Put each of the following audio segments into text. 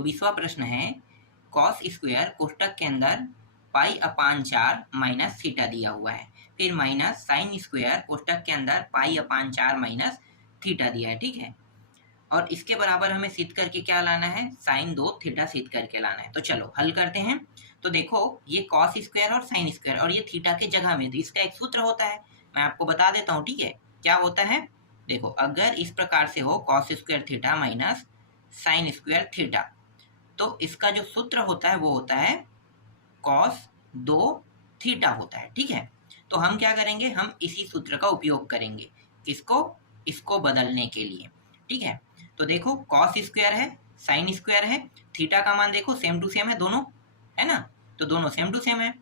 24वां प्रश्न है cos square कोष्टक के अंदर पाई अपान 4 माइनस थीटा दिया हुआ है, फिर माइनस साइन स्क्वायर कोष्टक के अंदर पाई अपान 4 माइनस थीटा दिया है। ठीक है, और इसके बराबर हमें सिद्ध करके क्या लाना है, साइन 2 थीटा सिद्ध करके लाना है। तो चलो हल करते हैं। तो देखो ये कॉस स्क्वायर और साइन स्क्वायर और ये थीटा के जगह में, तो इसका एक सूत्र होता है, मैं आपको बता देता हूँ। ठीक है, क्या होता है, देखो अगर इस प्रकार से हो cos square theta minus sine square theta, तो इसका जो सूत्र होता है वो होता है कॉस 2 थीटा होता है। ठीक है, तो हम क्या करेंगे, हम इसी सूत्र का उपयोग करेंगे, किसको, इसको बदलने के लिए। ठीक है, तो देखो कॉस स्क्वायर है, साइन स्क्वायर है, थीटा का मान देखो सेम टू सेम है दोनों, है ना, तो दोनों सेम टू सेम है।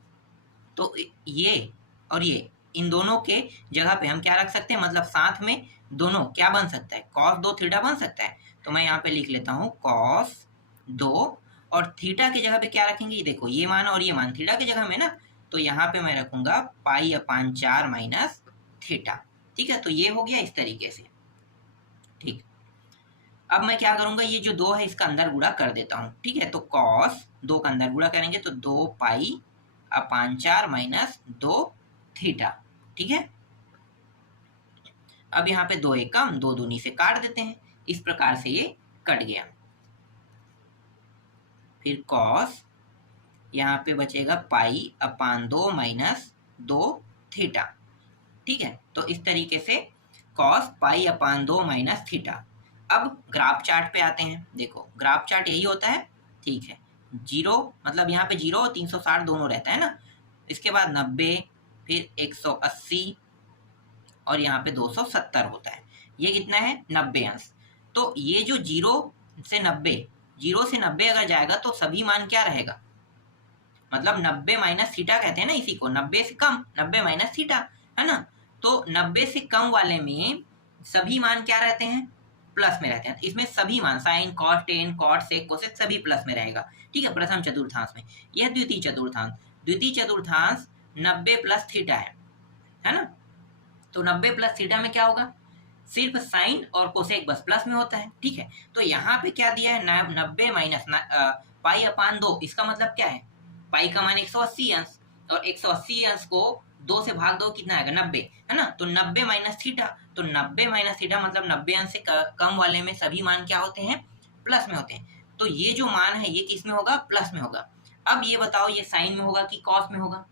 तो ये और ये, इन दोनों के जगह पे हम क्या रख सकते हैं, मतलब साथ में दोनों क्या बन सकता है, कॉस 2 थीटा बन सकता है। तो मैं यहाँ पे लिख लेता हूँ कॉस 2, और थीटा की जगह पे क्या रखेंगे, देखो ये मान और ये मान थीटा की जगह में ना, तो यहाँ पे मैं रखूंगा पाई अपान 4 माइनस थीटा। ठीक है, तो ये हो गया इस तरीके से। ठीक, अब मैं क्या करूंगा, ये जो 2 है इसका अंदर गुणा कर देता हूँ। ठीक है, तो कॉस 2 का अंदर गुणा करेंगे तो 2 पाई अपान 4 माइनस 2 थीटा। ठीक है, अब यहाँ पे 2 एक कम, 2 दूनी से काट देते हैं, इस प्रकार से ये कट गया। फिर कॉस यहाँ पे बचेगा पाई अपान 2 माइनस 2 थीटा। ठीक है, तो इस तरीके से कॉस पाई अपान 2 माइनस थीटा। अब ग्राफ चार्ट पे आते हैं। देखो ग्राफ चार्ट यही होता है। ठीक है, 0 मतलब यहाँ पे 0 और 360 दोनों रहता है ना, इसके बाद 90, फिर 180 और यहाँ पे 270 होता है। ये कितना है, 90 अंश। तो ये जो 0 से 90 अगर जाएगा तो सभी मान क्या रहेगा, मतलब 90 माइनस थीटा कहते हैं ना इसी को, 90 से कम, 90 माइनस थीटा, है ना। तो 90 से कम वाले में सभी मान क्या रहते हैं, प्लस में रहते हैं। इसमें सभी मान sine cos tan cot sec cosec सभी प्लस में रहेगा। ठीक है, प्रथम चतुर्थांश में। यह द्वितीय चतुर्थांश, द्वितीय चतुर्थांश 90 प्लस थीटा है ना। तो 90 प्लस थीटा में क्या होगा, सिर्फ साइन और कोसेक बस प्लस में होता है। ठीक है, तो यहाँ पे क्या दिया है, 90 माइनस पाई अपान 2, इसका मतलब क्या है, पाई का मान 180 अंश, और 180 अंश को 2 से भाग दो कितना आएगा, 90, है ना। तो 90 माइनस थीटा, तो 90 माइनस थीटा मतलब 90 अंश से कम वाले में सभी मान क्या होते हैं, प्लस में होते हैं। तो ये जो मान है ये किस में होगा, प्लस में होगा। अब ये बताओ ये साइन में होगा कि कॉस में होगा।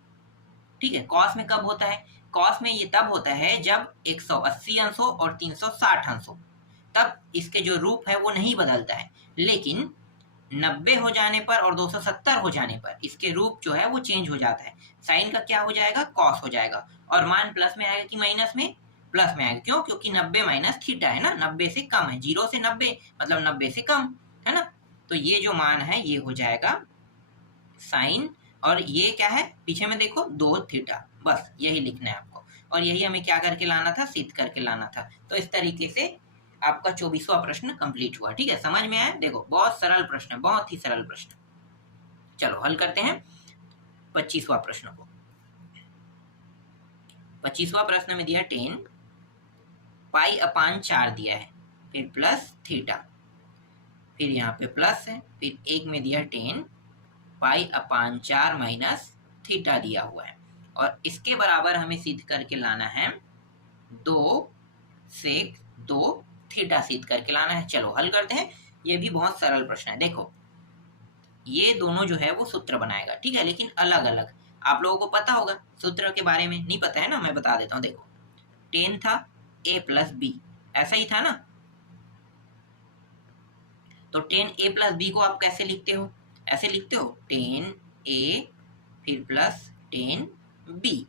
ठीक है, कॉस में कब होता है, कॉस में ये तब होता है जब 180 अंश हो और 360 अंश हो, तब इसके जो रूप है वो नहीं बदलता है। लेकिन 90 हो जाने पर और 270 हो जाने पर इसके रूप जो है वो चेंज हो जाता है। साइन का क्या हो जाएगा, कॉस हो जाएगा, और मान प्लस में आएगा कि माइनस में, प्लस में आएगा। क्यों, क्योंकि 90 माइनस थीटा है ना, 90 से कम है, 0 से 90 मतलब 90 से कम, है ना। तो ये जो मान है ये हो जाएगा साइन, और ये क्या है पीछे में देखो 2 थीटा, बस यही लिखना है आपको, और यही हमें क्या करके लाना था, सिद्ध करके लाना था। तो इस तरीके से आपका 24वां प्रश्न कंप्लीट हुआ। ठीक है, समझ में आया, देखो बहुत सरल प्रश्न है, बहुत ही सरल प्रश्न। चलो हल करते हैं 25वां प्रश्न को। 25वां प्रश्न में दिया 10 पाई अपान 4 दिया है, फिर प्लस थीटा, फिर यहाँ पे प्लस है, फिर एक में दिया 10 पाई अपान 4 माइनस थीटा दिया हुआ है, और इसके बराबर हमें सिद्ध करके लाना है 2 सेक 2 थीटा सिद्ध करके लाना है। चलो हल करते हैं, ये भी बहुत सरल प्रश्न है। देखो ये दोनों जो है वो सूत्र बनाएगा, ठीक है, लेकिन अलग अलग। आप लोगों को पता होगा सूत्र के बारे में, नहीं पता है ना, मैं बता देता हूँ। देखो 10 था a प्लस बी, ऐसा ही था ना। तो 10a प्लस बी को आप कैसे लिखते हो, ऐसे लिखते हो 10a फिर प्लस 10b,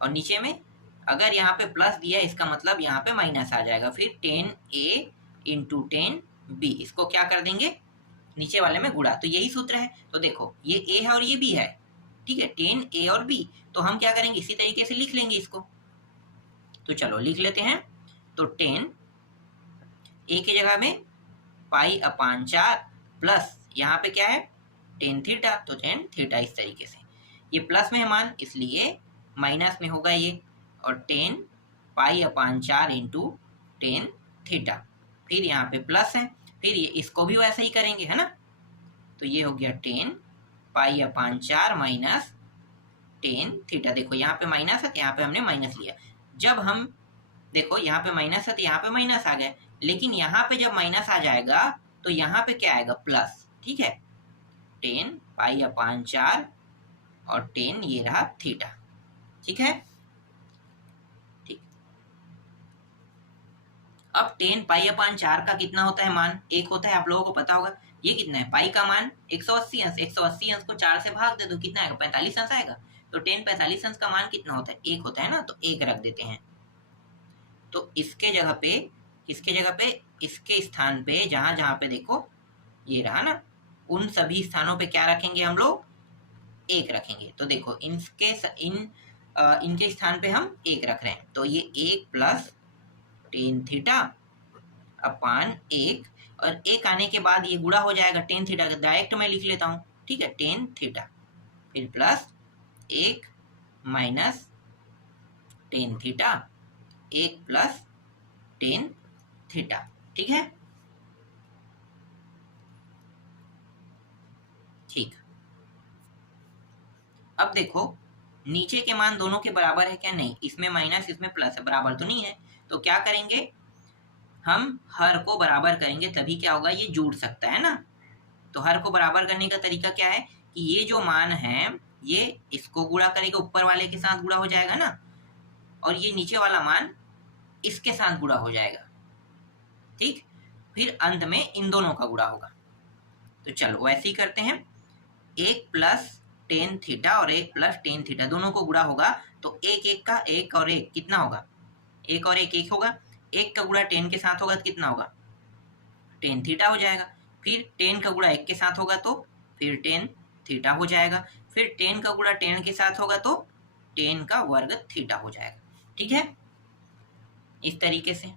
और नीचे में अगर यहाँ पे प्लस दिया इसका मतलब यहाँ पे माइनस आ जाएगा, फिर 10a इंटू 10b, इसको क्या कर देंगे नीचे वाले में गुणा। तो यही सूत्र है। तो देखो ये a है और ये b है, ठीक है, 10a और b, तो हम क्या करेंगे इसी तरीके से लिख लेंगे इसको। तो चलो लिख लेते हैं। तो 10 a की जगह में पाई अपान 4 प्लस यहाँ पे क्या है 10 थीटा, तो 10 थीटा, इस तरीके से। ये प्लस में है मान इसलिए माइनस में होगा ये, और 10 पाई अपान 4 इंटू 10 थीटा, फिर यहाँ पे प्लस है फिर ये इसको भी वैसे ही करेंगे, है ना। तो ये हो गया 10 पाई अपान 4 माइनस 10 थीटा। देखो यहाँ पे माइनस है तो यहाँ पे हमने माइनस लिया। जब हम देखो यहाँ पे माइनस है तो यहाँ पे माइनस आ गए, लेकिन यहाँ पे जब माइनस आ जाएगा तो यहाँ पे क्या आएगा, प्लस। ठीक है, 10 पाई अपान 4 और 10 ये रहा थीटा। ठीक है, ठीक। अब 10 पाई अपान 4 का कितना होता है मान, 1 होता है, आप लोगों को पता होगा। ये कितना है, पाई का मान 180 अंश, 180 अंश को 4 से भाग दे दो, कितना आएगा, 45 अंश आएगा। तो 10 45 अंश का मान कितना होता है, 1 होता है ना, तो 1 रख देते हैं। तो इसके जगह पे, किसके जगह पे, इसके स्थान पे, जहां जहां पे देखो ये रहा ना, उन सभी स्थानों पे क्या रखेंगे हम लोग, 1 रखेंगे। तो देखो इनके स्थान पे हम 1 रख रहे हैं, तो ये 1 प्लस 10 थीटा अपान 1, और 1 आने के बाद ये गुणा हो जाएगा 10 थीटा का, डायरेक्ट मैं लिख लेता हूँ। ठीक है, 10 थीटा, फिर plus 1 minus 10 theta, 1 plus 10 theta. ठीक है, ठीक। अब देखो नीचे के मान दोनों के बराबर है क्या, नहीं, इसमें माइनस इसमें प्लस है, बराबर तो नहीं है। तो क्या करेंगे, हम हर को बराबर करेंगे, तभी क्या होगा, ये जुड़ सकता है ना। तो हर को बराबर करने का तरीका क्या है कि ये जो मान है ये इसको गुणा करेगा, ऊपर वाले के साथ गुणा हो जाएगा ना, और ये नीचे वाला मान इसके साथ गुणा हो जाएगा। ठीक, फिर अंत में इन दोनों का गुणा होगा। तो चलो वैसे ही करते हैं, 1 प्लस 10 थीटा और 1 प्लस 10 थीटा दोनों को गुणा होगा, तो 1 1 का 1 और 1 कितना होगा, 1 और 1 1 होगा, 1 का गुणा 10 के साथ होगा तो कितना होगा, 10 थीटा हो जाएगा। फिर 10 का गुणा 1 के साथ होगा तो फिर 10 थीटा हो जाएगा। फिर 10 का गुणा 10 के साथ होगा तो 10 का वर्ग थीटा हो जाएगा। ठीक है, इस तरीके से।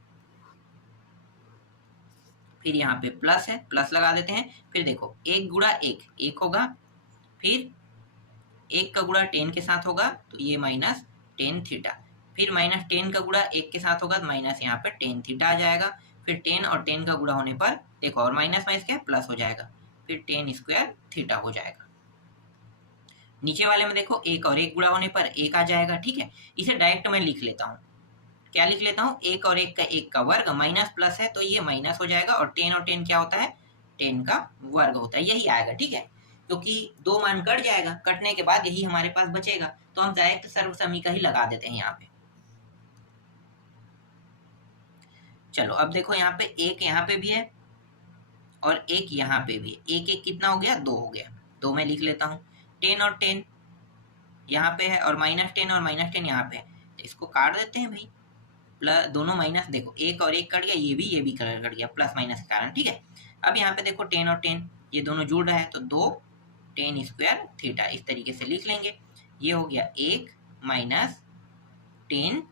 फिर यहाँ पे प्लस है, प्लस लगा देते हैं। फिर देखो 1 गुणा 1 1 होगा, फिर 1 का गुणा 10 के साथ होगा तो ये माइनस 10 थीटा, फिर माइनस 10 का गुणा 1 के साथ होगा तो माइनस यहाँ पे 10 थीटा आ जाएगा। फिर 10 और 10 का गुणा होने पर देखो, और माइनस माइनस क्या प्लस हो जाएगा, फिर 10 स्क्वायर थीटा हो जाएगा। नीचे वाले में देखो 1 और 1 गुणा होने पर 1 आ जाएगा। ठीक है, इसे डायरेक्ट मैं लिख लेता हूँ, क्या लिख लेता हूँ, 1 और 1 का 1 का वर्ग, माइनस प्लस है तो ये माइनस हो जाएगा, और 10 और 10 क्या होता है, 10 का वर्ग होता है, यही आएगा। ठीक है, क्योंकि दो मान कट जाएगा, कटने के बाद यही हमारे पास बचेगा, तो हम डायरेक्ट सर्वसमी का ही लगा देते हैं यहाँ पे। चलो अब देखो यहाँ पे 1 यहाँ पे भी है और 1 यहाँ पे भी है, 1 1 कितना हो गया, 2 हो गया, 2 मैं लिख लेता हूँ। 10 और 10 यहाँ पे है, और माइनस 10 और माइनस 10 यहाँ पे है, तो इसको काट देते हैं भाई, प्लस दोनों माइनस, देखो 1 और 1 कट गया, ये भी कलर कट गया प्लस माइनस के कारण। ठीक है, अब यहाँ पे देखो 10 और 10 ये दोनों जुड़ रहा है, तो 2 10 स्क्वायर थीटा, इस तरीके से लिख लेंगे। ये हो गया 1 माइनस 10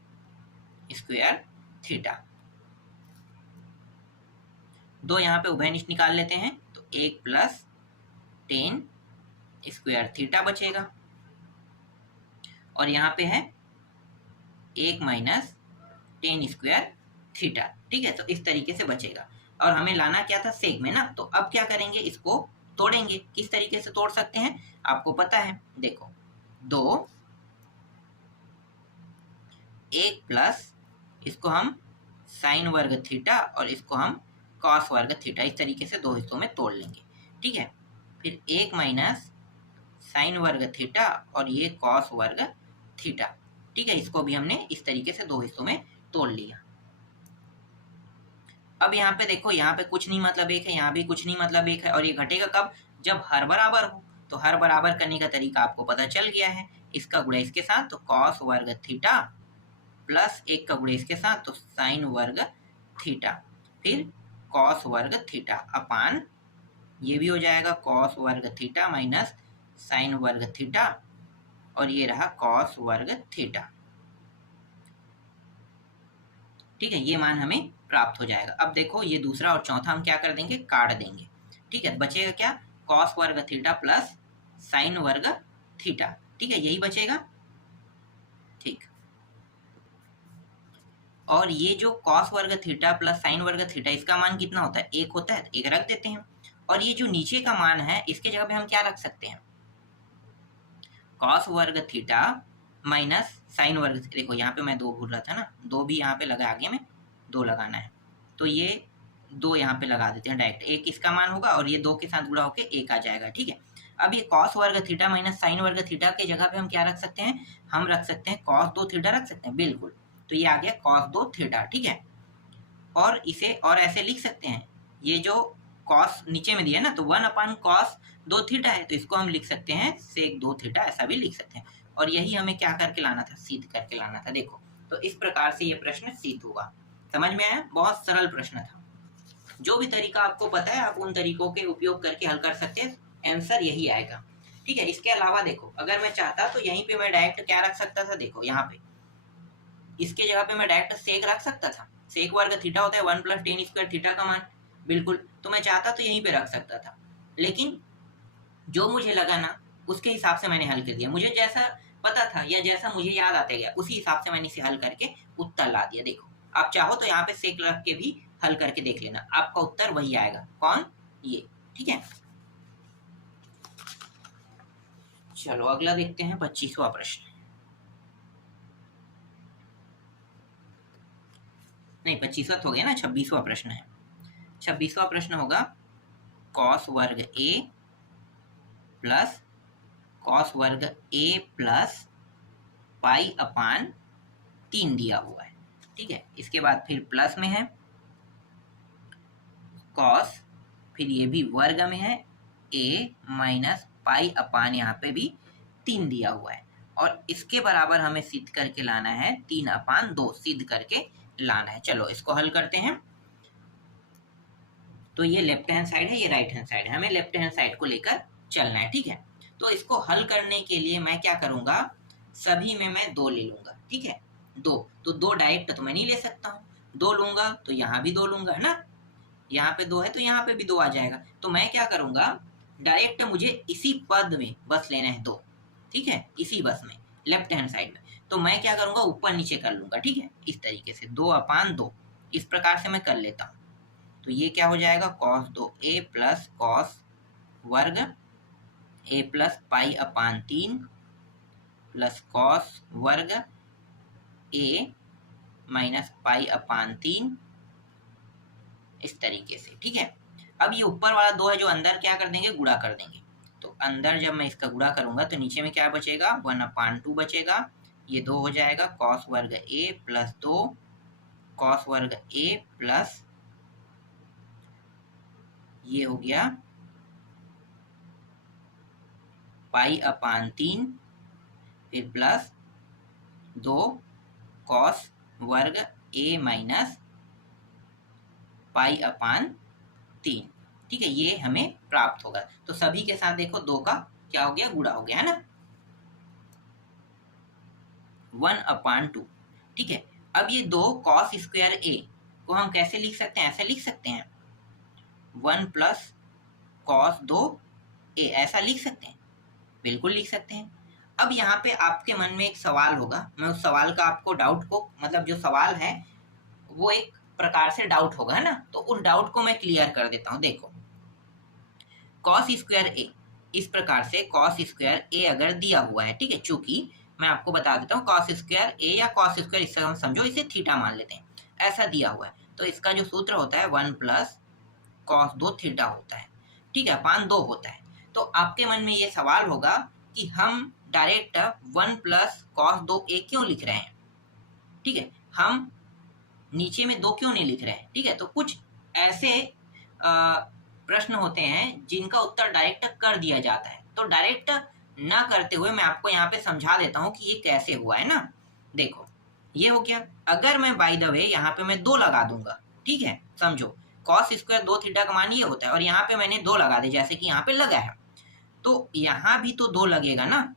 स्क्वायर थीटा। 2 यहाँ पे उभयनिष्ठ निकाल लेते हैं, तो 1 प्लस 10 स्क्वायर थीटा बचेगा, और यहाँ पे है 1 माइनस 10 स्क्वायर थीटा। ठीक है, तो इस तरीके से बचेगा, और हमें लाना क्या था, सेक में ना। तो अब क्या करेंगे, इसको तोड़ेंगे। किस तरीके से तोड़ सकते हैं, आपको पता है, देखो 2 1 प्लस इसको हम साइन वर्ग थीटा और इसको हम कॉस वर्ग थीटा, इस तरीके से दो हिस्सों में तोड़ लेंगे। ठीक है, फिर 1 माइनस साइन वर्ग थीटा और ये कॉस वर्ग थीटा। ठीक है, इसको भी हमने इस तरीके से दो हिस्सों में तोड़ लिया। अब यहाँ पे देखो, यहाँ पे कुछ नहीं मतलब 1 है, यहाँ भी कुछ नहीं मतलब 1 है, और ये घटेगा कब, जब हर बराबर हो। तो हर बराबर करने का तरीका आपको पता चल गया है, इसका गुणा इसके साथ तो कॉस वर्ग थीटा, प्लस 1 का गुणा इसके साथ तो साइन वर्ग थीटा, फिर कॉस वर्ग थीटा अपान ये भी हो जाएगा कॉस वर्ग थीटा माइनस साइन वर्ग थीटा, और ये रहा कॉस वर्ग थीटा। ठीक है, ये मान हमें प्राप्त हो जाएगा। अब देखो ये दूसरा और चौथा हम क्या कर देंगे, काट देंगे। ठीक है, बचेगा क्या, कॉस वर्ग थीटा प्लस साइन वर्ग थीटा। ठीक है, यही बचेगा। ठीक, और ये जो कॉस वर्ग थीटा प्लस साइन वर्ग थीटा, इसका मान कितना होता है? 1 होता है, तो 1 रख देते हैं। और ये जो नीचे का मान है, इसके जगह पे हम क्या रख सकते हैं? कॉस वर्ग थीटा माइनस साइन वर्ग। देखो यहाँ पे मैं 2 भूल रहा था ना, 2 भी यहाँ पे लगा, आगे में 2 लगाना है, तो ये 2 यहाँ पे लगा देते हैं डायरेक्ट। 1 इसका मान होगा और ये 2 के साथ गुणा होकर 1 आ जाएगा। ठीक है, अब ये कॉस वर्ग थीटा माइनस साइन वर्ग थीटा के जगह पे हम क्या रख सकते हैं? हम रख सकते हैं कॉस 2 थीटा रख सकते हैं, बिल्कुल। तो ये आ गया कॉस 2 थीटा। ठीक है, और इसे और ऐसे लिख सकते हैं, ये जो कॉस नीचे में दिया है ना, तो 1 कॉस 2 थीटा है, तो इसको हम लिख सकते हैं सेक 2 थीटा, ऐसा भी लिख सकते हैं। और यही हमें क्या करके लाना था? सिद्ध करके लाना था। देखो, तो इस प्रकार से ये प्रश्न सिद्ध हुआ। समझ में आया? बहुत सरल प्रश्न था। जो भी तरीका आपको पता है, आप उन तरीकों के उपयोग करके हल कर सकते हैं, आंसर यही आएगा। ठीक है, इसके अलावा देखो, अगर मैं चाहता तो यहीं पे मैं डायरेक्ट क्या रख सकता था? देखो यहाँ पे इसके जगह पे मैं डायरेक्ट सेक रख सकता था। सेक वर्ग थीटा होता है 1 + tan स्क्वायर थीटा का मान, बिल्कुल। तो मैं चाहता तो यहीं पे रख सकता था, लेकिन जो मुझे लगा ना, उसके हिसाब से मैंने हल कर दिया। मुझे जैसा पता था या जैसा मुझे याद आते गया, उसी हिसाब से मैंने इसे हल करके उत्तर ला दिया। देखो, आप चाहो तो यहाँ पे सेक रख के भी हल करके देख लेना, आपका उत्तर वही आएगा। कौन? ये। ठीक है, चलो अगला देखते हैं 25वां प्रश्न। नहीं, 25वां तो हो गया ना, 26वां प्रश्न है। 26वां प्रश्न होगा कॉस वर्ग ए प्लस कॉस वर्ग ए प्लस पाई अपान 3 दिया हुआ है। ठीक है, इसके बाद फिर प्लस में है कॉस, फिर ये भी वर्ग में है ए माइनस पाई अपान यहाँ पे भी 3 दिया हुआ है, और इसके बराबर हमें सिद्ध करके लाना है 3/2 सिद्ध करके लाना है। चलो इसको हल करते हैं। तो ये लेफ्ट हैंड साइड है, ये राइट हैंड साइड है, हमें लेफ्ट हैंड साइड को लेकर चलना है। ठीक है, तो इसको हल करने के लिए मैं क्या करूंगा? सभी में मैं 2 ले लूंगा। ठीक है, 2 तो 2 डायरेक्ट तो मैं नहीं ले सकता हूँ, 2 लूंगा तो यहाँ भी 2 लूंगा, है ना। यहाँ पे 2 है तो यहाँ पे भी 2 आ जाएगा। तो मैं क्या करूंगा? डायरेक्ट मुझे इसी पद में बस लेना है 2। ठीक है, इसी बस में लेफ्ट हैंड साइड में। तो मैं क्या करूंगा? ऊपर नीचे कर लूंगा। ठीक है, इस तरीके से 2/2 इस प्रकार से मैं कर लेता हूँ। तो ये क्या हो जाएगा? कॉस 2a प्लस कॉस वर्ग a plus pi upon 3 plus cos वर्ग a माइनस पाई अपान 3, इस तरीके से। ठीक है, अब ये ऊपर वाला 2 है जो अंदर क्या कर देंगे? गुणा कर देंगे। तो अंदर जब मैं इसका गुणा करूंगा तो नीचे में क्या बचेगा? 1/2 बचेगा। ये 2 हो जाएगा कॉस वर्ग a प्लस 2 कॉस वर्ग a प्लस ये हो गया पाई अपान 3, फिर प्लस 2 कॉस वर्ग a माइनस पाई अपान 3। ठीक है, ये हमें प्राप्त होगा। तो सभी के साथ देखो 2 का क्या हो गया? गुणा हो गया, है ना, 1/2। ठीक है, अब ये 2 कॉस स्क्वायर a को हम कैसे लिख सकते हैं? ऐसे लिख सकते हैं 1 प्लस कॉस 2a, ऐसा लिख सकते हैं, बिल्कुल लिख सकते हैं। अब यहाँ पे आपके मन में एक सवाल होगा, मैं उस सवाल का आपको डाउट को, मतलब जो सवाल है वो एक प्रकार से डाउट होगा, है ना, तो उस डाउट को मैं क्लियर कर देता हूँ। देखो, कॉस स्क्वायर ए, इस प्रकार से कॉस स्क्वायर ए अगर दिया हुआ है, ठीक है, चूंकि मैं आपको बता देता हूँ कॉस स्क्वायर ए या कॉस स्क्वायर, इससे हम समझो इसे थीटा मान लेते हैं, ऐसा दिया हुआ है, तो इसका जो सूत्र होता है 1 प्लस कॉस 2 थीटा होता है। ठीक है, अपान 2 होता है। तो आपके मन में ये सवाल होगा कि हम डायरेक्ट 1 प्लस कॉस 2a क्यों लिख रहे हैं? ठीक है, हम नीचे में 2 क्यों नहीं लिख रहे हैं? ठीक है, तो कुछ ऐसे प्रश्न होते हैं जिनका उत्तर डायरेक्ट कर दिया जाता है, तो डायरेक्ट ना करते हुए मैं आपको यहाँ पे समझा देता हूँ कि ये कैसे हुआ है ना। देखो, ये हो गया। अगर मैं बाय द वे यहाँ पे मैं 2 लगा दूंगा, ठीक है, समझो कॉस स्क्वायर 2 थीटा का मान ये होता है, और यहाँ पे मैंने 2 लगा दे, जैसे कि यहाँ पे लगा है, तो यहाँ भी तो 2 लगेगा ना,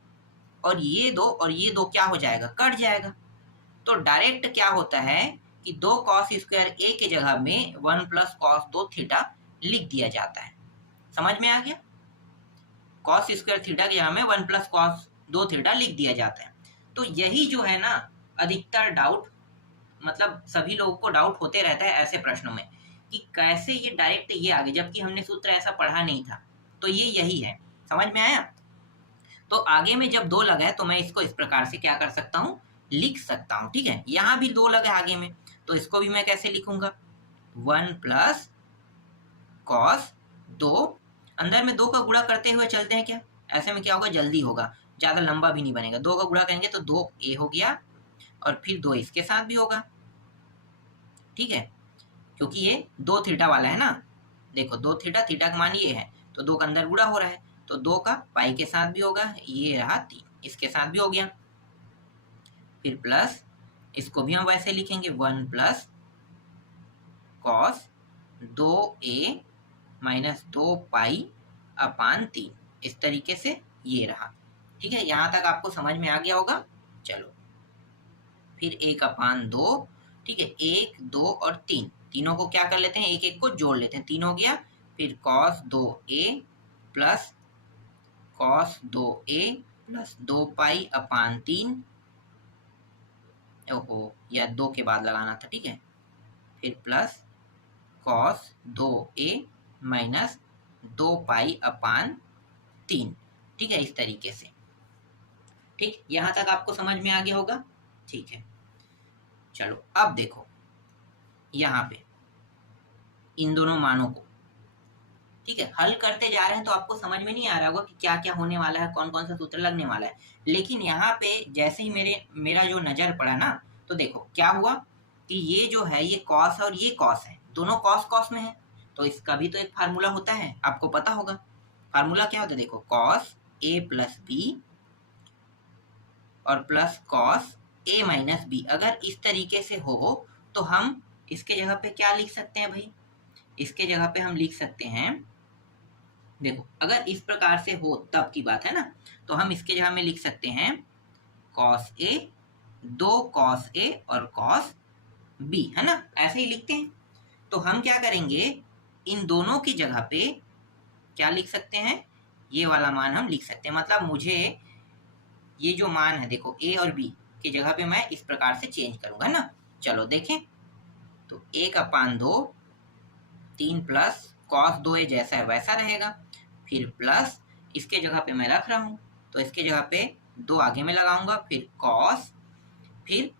और ये 2 और ये 2 क्या हो जाएगा? कट जाएगा। तो डायरेक्ट क्या होता है कि 2 कॉस स्क्वायर ए के जगह में 1 प्लस कॉस 2 थीटा लिख दिया जाता है। समझ में आ गया? कॉस स्क्वायर थीटा के जगह में 1 प्लस कॉस 2 थीटा लिख दिया जाता है। तो यही जो है ना, अधिकतर डाउट मतलब सभी लोगों को डाउट होते रहता है ऐसे प्रश्नों में कि कैसे ये डायरेक्ट ये आ गया, जबकि हमने सूत्र ऐसा पढ़ा नहीं था। तो ये यही है, समझ में आया। तो आगे में जब 2 लगा है तो मैं इसको इस प्रकार से क्या कर सकता हूँ, लिख सकता हूँ। ठीक है, यहाँ भी 2 लगा है आगे में, तो इसको भी मैं कैसे लिखूंगा, 1 प्लस कॉस 2, अंदर में 2 का गुणा करते हुए चलते हैं क्या, ऐसे में क्या होगा, जल्दी होगा, ज्यादा लंबा भी नहीं बनेगा। 2 का गुणा करेंगे तो 2a हो गया, और फिर 2 इसके साथ भी होगा। ठीक है, क्योंकि ये 2 थीटा वाला है ना, देखो 2 थीटा, थीटा का मान ये है, तो 2 का अंदर गुणा हो रहा है, तो 2 का पाई के साथ भी होगा, ये रहा 3, इसके साथ भी हो गया। फिर प्लस, इसको भी हम वैसे लिखेंगे, 1 प्लस कॉस 2a माइनस 2 पाई अपान 3, इस तरीके से ये रहा। ठीक है, यहाँ तक आपको समझ में आ गया होगा। चलो फिर 1/2, ठीक है, 1, 2 और 3, तीनों को क्या कर लेते हैं, एक एक को जोड़ लेते हैं, 3 हो गया। फिर cos 2a plus cos 2a plus 2 पाई अपान 3, ओहो या 2 के बाद लगाना था, ठीक है। फिर प्लस cos 2a माइनस 2 पाई अपान 3, ठीक है, इस तरीके से। ठीक, यहाँ तक आपको समझ में आ गया होगा। ठीक है, चलो अब देखो यहाँ पे इन दोनों मानों को, ठीक है, हल करते जा रहे हैं तो आपको समझ में नहीं आ रहा होगा कि क्या क्या होने वाला है, कौन कौन सा सूत्र लगने वाला है। लेकिन यहाँ पे जैसे ही मेरा जो नजर पड़ा ना, तो देखो क्या हुआ कि ये जो है ये कॉस और ये कॉस है, दोनों कॉस कॉस में है, तो इसका भी तो एक फार्मूला होता है, आपको पता होगा। फार्मूला क्या होता है, देखो कॉस ए प्लस बी और plus cos A minus B. अगर इस तरीके से हो तो हम इसके जगह पे क्या लिख सकते हैं भाई, इसके जगह पे हम लिख सकते हैं, देखो अगर इस प्रकार से हो तब की बात है ना, तो हम इसके जगह में लिख सकते हैं कॉस ए, 2 कॉस ए और कॉस बी, है ना, ऐसे ही लिखते हैं। तो हम क्या करेंगे, इन दोनों की जगह पे क्या लिख सकते हैं, ये वाला मान हम लिख सकते हैं। मतलब मुझे ये जो मान है देखो ए और बी की जगह पे मैं इस प्रकार से चेंज करूंगा ना। चलो देखें, तो 1/2, 3 प्लस कॉस 2a जैसा है वैसा रहेगा, फिर प्लस इसके जगह पे मैं रख रहा हूँ, तो इसके जगह पे 2 आगे में लगाऊंगा, फिर कॉस, फिर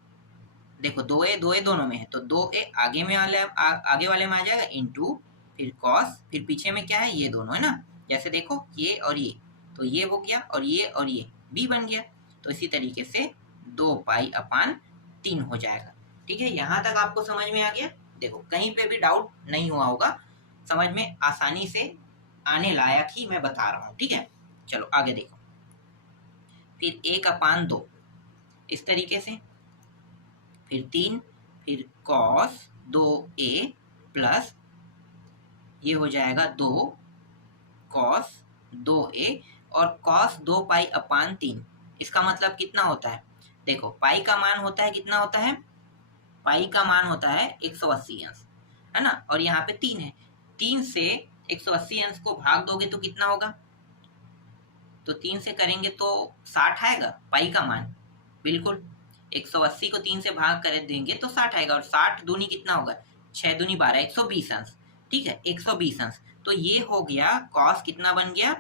देखो 2a दोनों में है, तो 2a आगे वाले में आ जाएगा, इंटू फिर कॉस, फिर पीछे में क्या है, ये दोनों है ना, जैसे देखो ये और ये, तो ये हो गया और ये b बन गया। तो इसी तरीके से 2 पाई अपान 3 हो जाएगा। ठीक है, यहाँ तक आपको समझ में आ गया। देखो कहीं पे भी डाउट नहीं हुआ होगा, समझ में आसानी से आने लायक ही मैं बता रहा हूँ। ठीक है, चलो आगे देखो, फिर 1/2 इस तरीके से, फिर 3, फिर cos 2a प्लस ये हो जाएगा 2 cos 2a और cos 2 पाई अपान 3। इसका मतलब कितना होता है, देखो पाई का मान होता है, कितना होता है, पाई का मान होता है 180 अंश, है ना, और यहाँ पे 3 है, 3 से 180 अंश को भाग दोगे तो कितना होगा, तो 3 से करेंगे तो 60 आएगा पाई का मान, बिल्कुल 180 को 3 से भाग कर देंगे तो 60 आएगा, और 60 दूनी कितना होगा, 6 दूनी 12, 120 अंश। ठीक है, 120 अंश, तो ये हो गया कॉस कितना बन गया,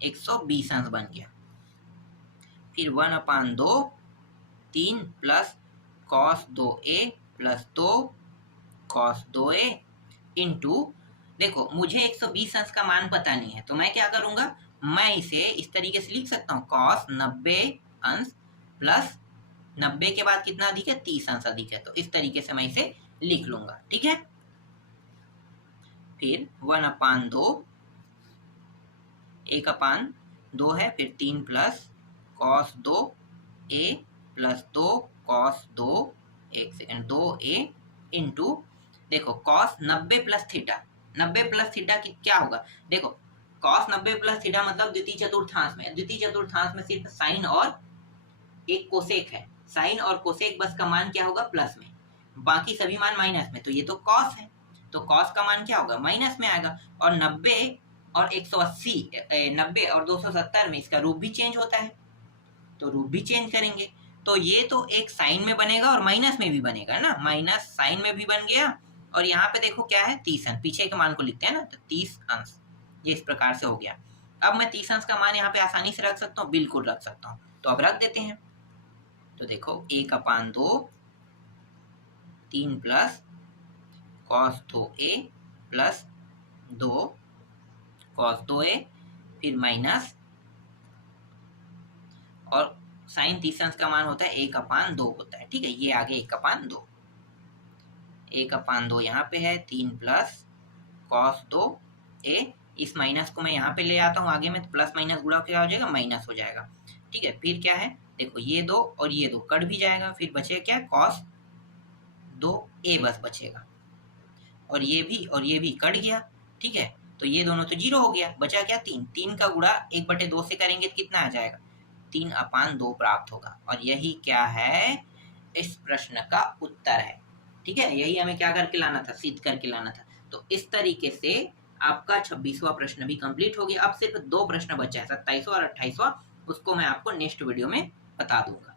120 अंश बन गया। फिर 1/2, 3 plus cos 2a plus 2 cos 2a into, देखो मुझे 120 अंश का मान पता नहीं है, तो मैं क्या करूंगा, मैं इसे इस तरीके से लिख सकता हूँ, cos 90 अंश प्लस 90 के बाद कितना अधिक है, 30 अंश अधिक है, तो इस तरीके से मैं इसे लिख लूंगा। ठीक है, फिर 1/2, 1/2 है, फिर 3 plus cos 2a plus 2 cos 2, एक सेकंड, 2a इंटू, देखो cos 90 plus theta, 90 plus theta की क्या होगा, देखो cos 90 प्लस थीटा मतलब द्वितीय चतुर्थांश में, द्वितीय चतुर्थांश में सिर्फ साइन और एक कोसेक है, साइन और कोसेक बस का मान क्या होगा, प्लस में, बाकी सभी मान माइनस में, तो ये तो cos है, तो cos का मान क्या होगा, माइनस में आएगा, और 90 और 180, 90 और 270 में इसका रूप भी चेंज होता है, तो रूप भी चेंज करेंगे, तो ये तो एक साइन में बनेगा और माइनस में भी बनेगा ना, माइनस साइन में भी बन गया। और यहाँ पे देखो क्या है, 30 अंश, पीछे के मान को लिखते हैं ना, तो 30 अंश, ये इस प्रकार से हो गया। अब मैं 30 अंश का मान यहाँ पे आसानी से रख सकता हूँ, बिल्कुल रख सकता हूँ। तो अब रख देते हैं। तो देखो 1/2 3 plus cos 2a plus 2 cos 2a, फिर माइनस, और साइन 30 अंश का मान होता है 1/2 होता है। ठीक है, ये आगे 1/2, 1/2 यहाँ पे है, 3 प्लस cos 2a, इस माइनस को मैं यहाँ पे ले आता हूँ आगे में, तो प्लस माइनस गुणा क्या हो जाएगा, माइनस हो जाएगा। ठीक है, फिर क्या है, देखो ये 2 और ये 2 कट भी जाएगा, फिर बचेगा क्या, cos 2a बस बचेगा, और ये भी कट गया। ठीक है, तो ये दोनों तो 0 हो गया, बचा क्या, 3, 3 का गुणा 1/2 से करेंगे तो कितना आ जाएगा, 3/2 प्राप्त होगा। और यही क्या है, इस प्रश्न का उत्तर है। ठीक है, यही हमें क्या करके लाना था, सिद्ध करके लाना था। तो इस तरीके से आपका 26वां प्रश्न भी कंप्लीट हो गया। अब सिर्फ 2 प्रश्न बचा है, 27वां और 28वां, उसको मैं आपको नेक्स्ट वीडियो में बता दूंगा।